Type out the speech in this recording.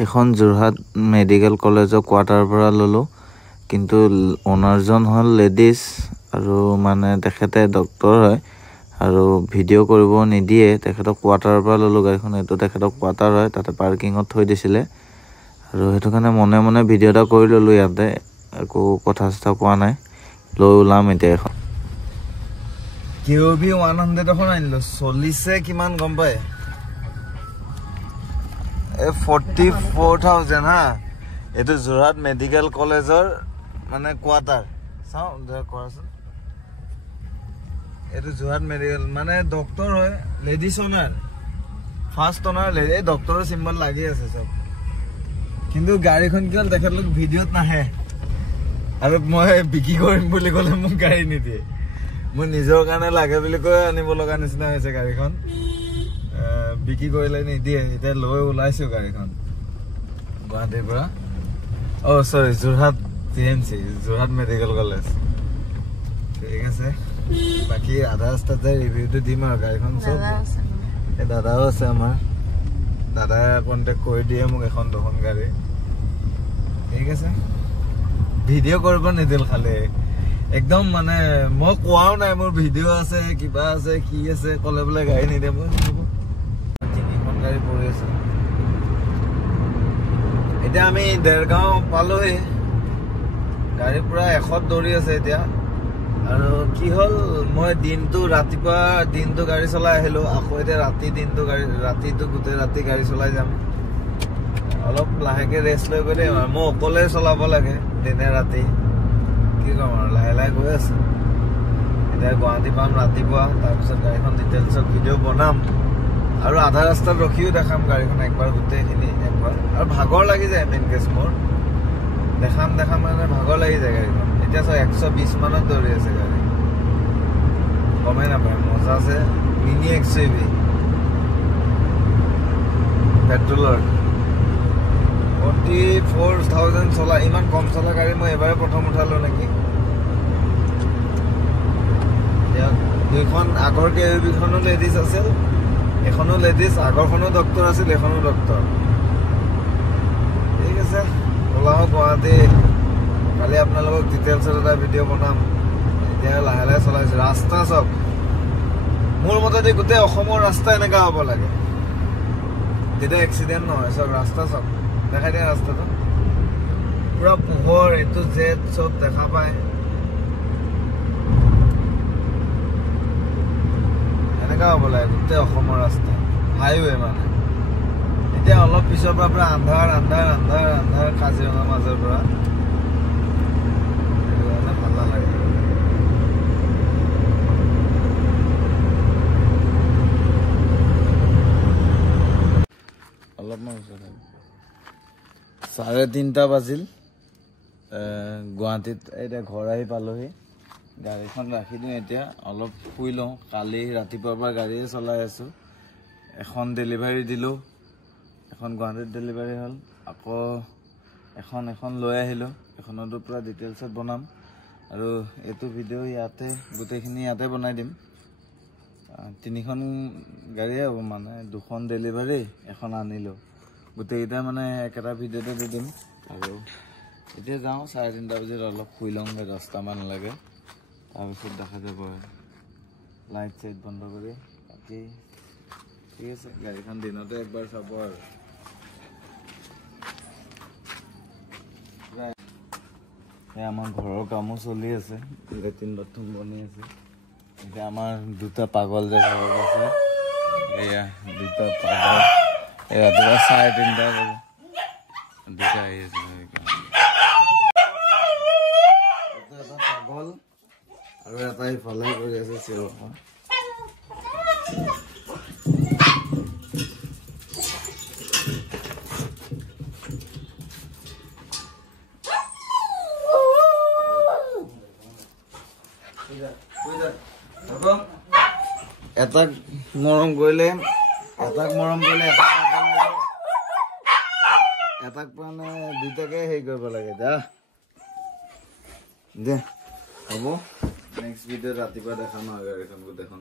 এখন যোৰহাট মেডিকেল কলেজৰ কোৱাৰ্টাৰৰ পৰা ললো কিন্তু ওনাৰজন হল লেডিজ আৰু মানে তেখেতে ডক্টৰ হয় আৰু ভিডিঅ' কৰিব নিদিয়ে তেখেতক কোৱাৰ্টাৰৰ পৰা ললো গাড়ীখন এটো তেখেতক কোৱাৰ্টাৰ হয় তাতে পাৰ্কিংত থৈ দিছিলে আৰু হেতু কাৰণে মনে মনে ভিডিঅ' এটা কৰি ললো ইয়াতে একো কথা চথা কোৱা নাই লৈ উলাম এতিয়া এখন কিউবি 100 এখন আনিলো চলিছে কিমান গম পায় 44,000 ha etu Jorhat medical collegeor mane quarter sao korason etu Jorhat medical mane doctor hoy ladies owner first owner lady doctor symbol lagi ase sob kintu gari khon kial dekhar log video na hai aru moi biki korim boli kole muk gari ni die moi nijor kane lage boli koy anibo loga nisna hoise gari khon বিকি কৰিলে নি দিয়ে এটা লৈ ওলাইছো গাড়ীখন গুৱাহাটীৰ পৰা সৰি Jorhat TMC Jorhat medical college ঠিক আছে বাকি আধা ৰাস্তাত যাই ৰিভিউটো দিম আৰু গাড়ীখন সব এই দাদাও আছে আমাৰ দাদাই কন্টেক্ট কৰি দিয়ে মোক এখন দুখন গাড়ী ঠিক আছে ভিডিঅ' কৰিব নিদিল খালি একদম মানে মই কোৱাও নাই মোৰ ভিডিঅ' আছে কিবা আছে কি আছে কলে বলে গাড়ী নিদিয়ে মই গাড়ী পৰি আছে এতিয়া আমি দেৰগাঁও পালোহি গাড়ী পুৰা 100 দৌৰি আছে এতিয়া আৰু কি হল মই দিনটো ৰাতিপুৱা দিনটো গাড়ী চলাই আহিলো আকৌ এতিয়া ৰাতিটো গোটেই ৰাতি গাড়ী চলাই যাম অলপ লাহেকে ৰেষ্ট লৈ গৈ দিম মই অকলে চলাব লাগে দিনে ৰাতি কি কম আৰু লাহে লাহে গৈ আছে এতিয়া গুৱাহাটী পাম ৰাতিপুৱা তাৰপিছত গাড়ীখন ডিটেইলছত ভিডিঅ' বনাম আৰু আধা ৰাস্তাত ৰখিও দেখাম গাড়ীখন একবাৰ গোটেইখিনি একবাৰ আৰু ভাগৰ লাগি যায় মেইন কেছ মোৰ দেখাম মানে ভাগৰ লাগি যায় গাড়ীখন এতিয়া 120 মানত দৌৰি আছে গাড়ী কমে নাপায় মজা আছে মিনি এক্সইভি পেট্ৰলৰ 44,000 চলা ইমান কম চলা গাড়ী মই এবাৰে প্ৰথম উঠালো নেকি দুইখন আগৰ কেবিখনো লেডিজ আছিল এখনো লেডিজ আগৰখনো ডক্টৰ আছিল এখনো ডক্টৰ ঠিক আছে ওলাও গুৱাহাটী কালি আপোনালোকক ডিটেইলছত এটা ভিডিঅ' বনাম এতিয়া লাহে লাহে চলাইছো ৰাস্তা চব মোৰ মতে গোটেই অসমৰ ৰাস্তা এনেকা হ'ব লাগে তেতিয়া এক্সিডেণ্ট নহয় চব ৰাস্তা চব দেখাই দিয়া ৰাস্তাটো পুৰা পোহৰ এইটো জেড চব দেখা পায় এনেকা হ'ব লাগে গোটেই অসমৰ ৰাস্তা হাইৱে মানে এতিয়া অলপ পিছৰ পৰা আন্ধাৰ কাজিৰঙা মাজৰ পৰা ভাল নালাগে অলপমান 3:30 বাজিল গুৱাহাটীত এতিয়া ঘৰ আহি পালোহি গাড়ীখন ৰাখি দিওঁ এতিয়া অলপ শুই লওঁ কালি ৰাতিপুৱাৰ পৰা গাড়ীয়ে চলাই আছো এখন ডেলিভাৰী দিলো এখন গুৱাহাটীত ডেলিভাৰী হ'ল আকৌ এখন লৈ আহিলো এখনতো পুৰা ডিটেইলছত বনাম আৰু এইটো ভিডিঅ' ইয়াতে গোটেইখিনি ইয়াতে বনাই দিম তিনিখন গাড়ীয়ে হ'ব মানে দুখন ডেলিভাৰী এখন আনিলো গোটেইকেইটা মানে একেটা ভিডিঅ'তে দি দিম আৰু এতিয়া যাওঁ 3:30 বজাত অলপ শুই লওঁগে 10টা মান লাগে তাৰপিছত দেখা যাব লাইট চাইট বন্ধ কৰি বাকী ঠিক আছে গাড়ীখন দিনতে একবাৰ চাব আৰু আমাৰ ঘৰৰ কামো চলি আছে লেট্ৰিন বাথৰুম বনি আছে এতিয়া আমাৰ দুটা পাগল যে ঘৰত আছে এয়া দুটা পাগল ৰাতিপুৱা 3:30 বজাত দুটা আহি আছে এটা পাগল আৰু এটা ইফালে কৰি আছে চিঞৰ এটাক মৰম কৰিলে এটাক মানে দুটাকে হেৰি কৰিব লাগে দে হ'ব নেক্সট ভিডিঅ' ৰাতিপুৱা দেখাম আৰু গাড়ীখন গোটেইখন